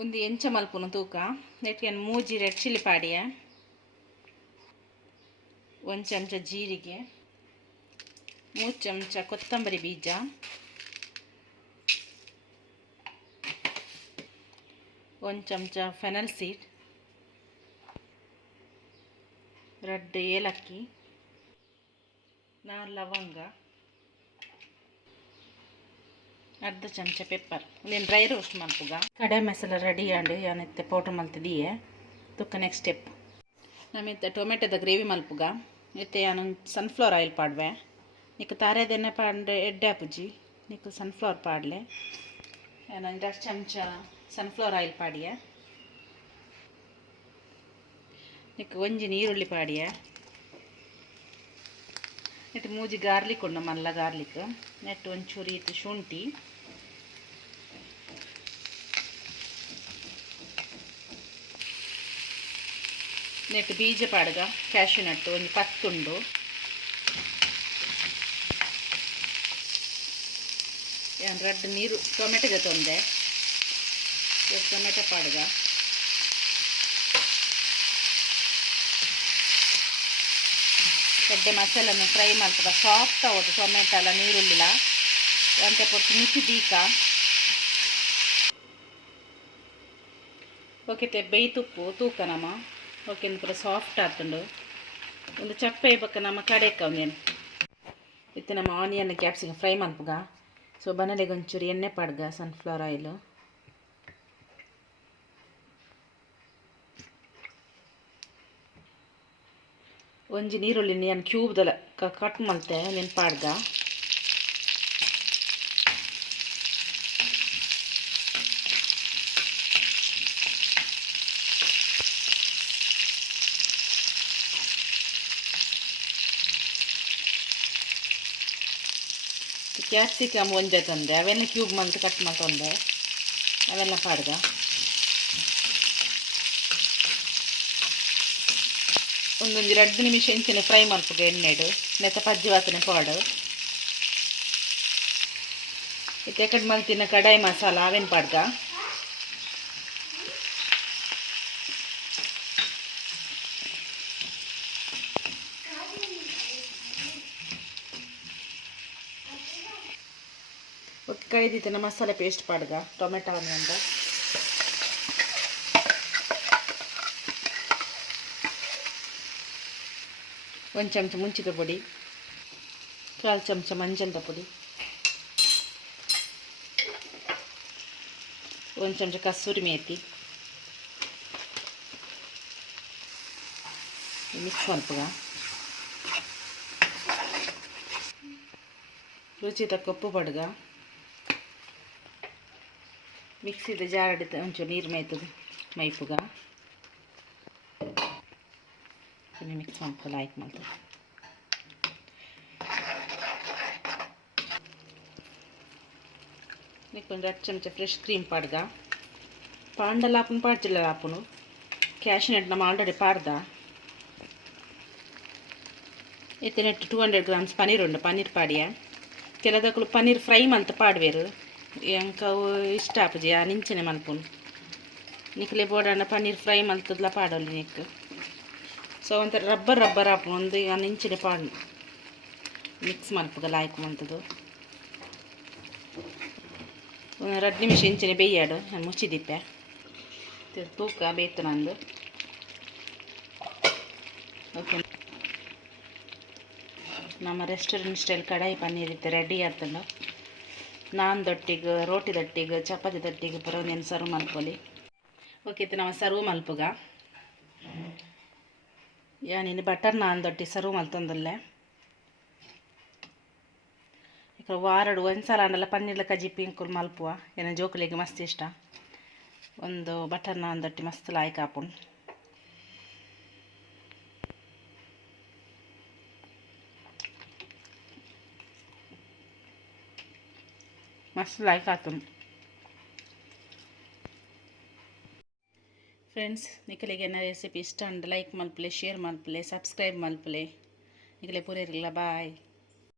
ಒಂದು ಎಂಚ ಮಲ್ಪುನು ತೂಕ ನೆಟ್ಗೆ 3 ರೆಡ್ ಚಿಲ್ಲಿ ಪಾಡಿಯ 1 ಚಮಚ ಜೀರಿಗೆ 3 ಚಮಚ ಕೊತ್ತಂಬರಿ ಬೀಜ 1 ಚಮಚ ಫೆನಲ್ ಸೀಡ್ 2 ಏಲಕ್ಕಿ 4 ಲವಂಗ ಅರ್ಧ ಚಮಚ ಪೆಪ್ಪರ್ ಒಂದು ಡ್ರೈ ರೋಸ್ಟ್ ಮಲ್ಪುಗ ಕಡೆ ಮಸಾಲ ರೆಡಿ ಆಂಡ್ ಯಾನೆತ್ತೆ ಪೌಡರ್ ಮಲ್ತಿದೀಯೆ ತುಕ್ಕ ನೆಕ್ಸ್ಟ್ ಸ್ಟೆಪ್ ನಮ್ಮೆತ್ತ ಟೊಮೆಟೊದ ಗ್ರೇವಿ ಮಲ್ಪುಗ ಇತ್ತೆ ನಾನು ಸನ್ಫ್ಲವರ್ ಆಯಿಲ್ ಪಾಡ್ವೆ ನಿಕ್ಕ ತಾರೆದೆಣ್ಣೆ ಪಾಂಡೆ ಎಡ್ಡೆ ಆಪುಜಿ ನಿಕ್ಕ ಸನ್ಫ್ಲವರ್ ಪಾಡ್ಲೆ ನಾನು 2 ಚಮಚ ಸನ್ಫ್ಲವರ್ ಆಯಿಲ್ ಪಾಡಿಯೆ ನಿಕ್ಕ ಒಂಜಿ ನೀರುಳ್ಳಿ ಪಾಡಿಯೆ ನೆಟ್ಟು 3 ಗಾರ್ಲಿಕ್ ಉಂಡು ಮಲ್ಲ ಗಾರ್ಲಿಕ್ ನೆಟ್ಟು ಒಂಚೂರು ಇತ್ತು ಶುಂಠಿ ನೆಟ್ಟು ಬೀಜ ಪಾಡ್ಗ ಕ್ಯಾಶ್ಯೂ ನಟ್ಟು ಒಂದು 10 ಉಂಡು ಎರಡು ನೀರು ಟೊಮೆಟೊ ಜೊತೆ ಒಂದೆ ಟೊಮೆಟೊ ಪಾಡ್ಗ ಎಡ್ಡೆ ಮಸಾಲನ್ನು ಫ್ರೈ ಮಾಡ್ತದ ಸಾಫ್ಟ್ ಆಗೋದು ಟೊಮೆಟೊ ಎಲ್ಲ ನೀರುಳ್ಳಿಲ್ಲ ಅಂತೆ ಪೊಟ್ಟು ಮಿಚಿ ದೀಕ ಓಕೆ ಬೇಯ್ ತುಪ್ಪು ತೂಕ ನಮ್ಮ ಓಕೆ ಪೂರ ಸಾಫ್ಟ್ ಆತುಂಡು ಒಂದು ಚಪ್ಪೆ ಬಕ್ಕ ನಮ್ಮ ಕಡೆಕ್ಕ ಒಂದೇನು ಇತ್ತು ನಮ್ಮ ಆನಿಯನ್ ಕ್ಯಾಪ್ಸಿಕಮ್ ಫ್ರೈ ಮಲ್ಪುಗ ಸೊ ಬನಲೆಗೆ ಒಂಚೂರು ಎಣ್ಣೆ ಪಾಡ್ಗ ಸನ್ಫ್ಲವರ್ ಆಯಿಲು ಒಂಜಿ ನೀರುಳ್ಳಿ ನಾನು ಕ್ಯೂಬ್ದಲ್ಲ ಕಟ್ ಮಲ್ತೆ ನೆನ್ ಪಾಡ್ಗ ಕ್ಯಾಪ್ಸಿಕಮ್ ಒಂದೇ ತಂದೆ ಅವೆಲ್ಲ ಕ್ಯೂಬ್ ಮಲ್ತು ಕಟ್ ಮಾಡ್ತಂದೆ ಅವೆಲ್ಲ ಪಾಡ್ಗ ಒಂದೊಂದು 2 ನಿಮಿಷ ಇಂಚಿನ ಫ್ರೈ ಮಲ್ಪುಗ ಎಣ್ಣೆಡು ನೆತ್ತ ಪಜ್ಜಿ ವಾಸನೆ ಪಾಡು ಇತ್ತೆ ಕಟ್ ಮಲ್ತಿನ ಕಡಾಯಿ ಮಸಾಲ ಅವೇನು ಪಾಡ್ಗ ಓಕೆ ಕಡಿದಿತ್ತಿನ ಮಸಾಲೆ ಪೇಸ್ಟ್ ಪಾಡ್ಗ ಟೊಮೆಟೊ ಆನಿಯನ್ದ ಒಂದು ಚಮಚ ಮುಂಚಿದ ಪುಡಿ 1/4 ಚಮಚ ಮಂಜಳದ ಪುಡಿ 1 ಚಮಚ ಕಸೂರಿ ಮೇಥಿ ಮಿಕ್ಸ್ ಮಲ್ಪುಗ ರುಚಿ ತಕ್ಕ ಉಪ್ಪು ಪಡ್ಗ ಮಿಕ್ಸಿದ ಜಾರ್ ಒಂಚೂರು ನೀರು ಮೇಯ್ತದೆ ಮೈಪುಗ ಮಿಕ್ಸ್ ಮಾಡ್ಕೊಳ್ಳ ಆಯ್ತು ಮಾಡ್ತದೆ ಒಂದು 2 ಚಮಚ ಫ್ರೆಶ್ ಕ್ರೀಮ್ ಪಾಡ್ಗ ಪಾಂಡಲ್ಲ ಹಾಪುನು ಪಾಡ್ಚಿಲ್ಲ ಹಾಪುನು ಕ್ಯಾಶ್ಯೂ ನಟ್ ನಮ್ಮ ಆಲ್ರೆಡಿ ಪಾಡ್ದ ಇತ್ತೆ ನೆಟ್ಟು 200 ಗ್ರಾಮ್ಸ್ ಪನ್ನೀರ್ ಉಂಡು ಪನ್ನೀರ್ ಪಾಡಿಯ ಕೆಲದಕ್ಕೂ ಪನ್ನೀರ್ ಫ್ರೈ ಮಲ್ತು ಪಾಡ್ವೇರು ಎಂಕವು ಇಷ್ಟ ಆಪುಜಿ ಆ ನಿಂಚನೆ ಮಲ್ಪುನು ನಿಕ್ಲೆ ಬೋಡಾಂಡ ಪನ್ನೀರ್ ಫ್ರೈ ಮಲ್ತದ್ಲ ಪಾಡೋಲಿ ನಿಕ್ ಸೊ ಒಂಥರ ರಬ್ಬರ್ ಆಪು ಒಂದು ಆ ನಿಂಚನೆ ಪಾಡು ಮಿಕ್ಸ್ ಮಲ್ಪುಗ ಲಾಯ್ಕು ಮಲ್ತದು 2 ನಿಮಿಷ ಇಂಚನೆ ಬೇಯಾಡು ನಾನು ಮುಚ್ಚಿದಿಪ್ಪೆ ತೂಕ ಬೇಯ್ತು ನಂದು ಓಕೆ ನಮ್ಮ ರೆಸ್ಟೋರೆಂಟ್ ಸ್ಟೈಲ್ ಕಡಾಯಿ ಪನ್ನೀರ್ ಇತ್ತು ರೆಡಿ ಆತಲ್ಲ ನಾನ್ ದೊಟ್ಟಿಗೆ ರೋಟಿ ದೊಟ್ಟಿಗೆ ಚಪಾತಿ ದೊಟ್ಟಿಗೆ ಪೂರ ಒಂದೇನು ಸರ್ವ್ ಮಲ್ಪೊಲಿ ಓಕೆ ಇತ್ತು ನಾವು ಸರ್ವ್ ಮಲ್ಪುಗ ಯಾನಿನ್ನು ಬಟರ್ ನಾನ್ ದೊಟ್ಟಿ ಸರ್ವ್ ಮಲ್ತೊಂದಲ್ಲೇ ಈಗ ವಾರಡು ಒಂದ್ಸಲ ಅಂಡಲ್ಲ ಪನ್ನೀರ್ಲ ಕಜಿಪ್ಪಿ ಇಂಕುಲು ಮಲ್ಪುವ ಏನ ಜೋಕುಲಿಗೆ ಮಸ್ತ್ ಇಷ್ಟ ಒಂದು ಬಟರ್ ನಾನ್ ದೊಟ್ಟಿ ಮಸ್ತ್ ಲಾಯ್ಕ್ ಆಪುಂಡು ಮಸ್ತ್ ಲಾಯ್ಕ್ ಆತುಂಡು ಫ್ರೆಂಡ್ಸ್ ನಿಖಲಿಗೆ ನನ್ನ ರೆಸಿಪಿ ಇಷ್ಟ ಅಂಡ್ ಲೈಕ್ ಮಲ್ಪಲೆ ಶೇರ್ ಮಲ್ಪಲೆ ಸಬ್ಸ್ಕ್ರೈಬ್ ಮಲ್ಪಲೆ ನಿಖಲೆ ಪೂರ ಇರಲಿಲ್ಲ ಬಾಯ್.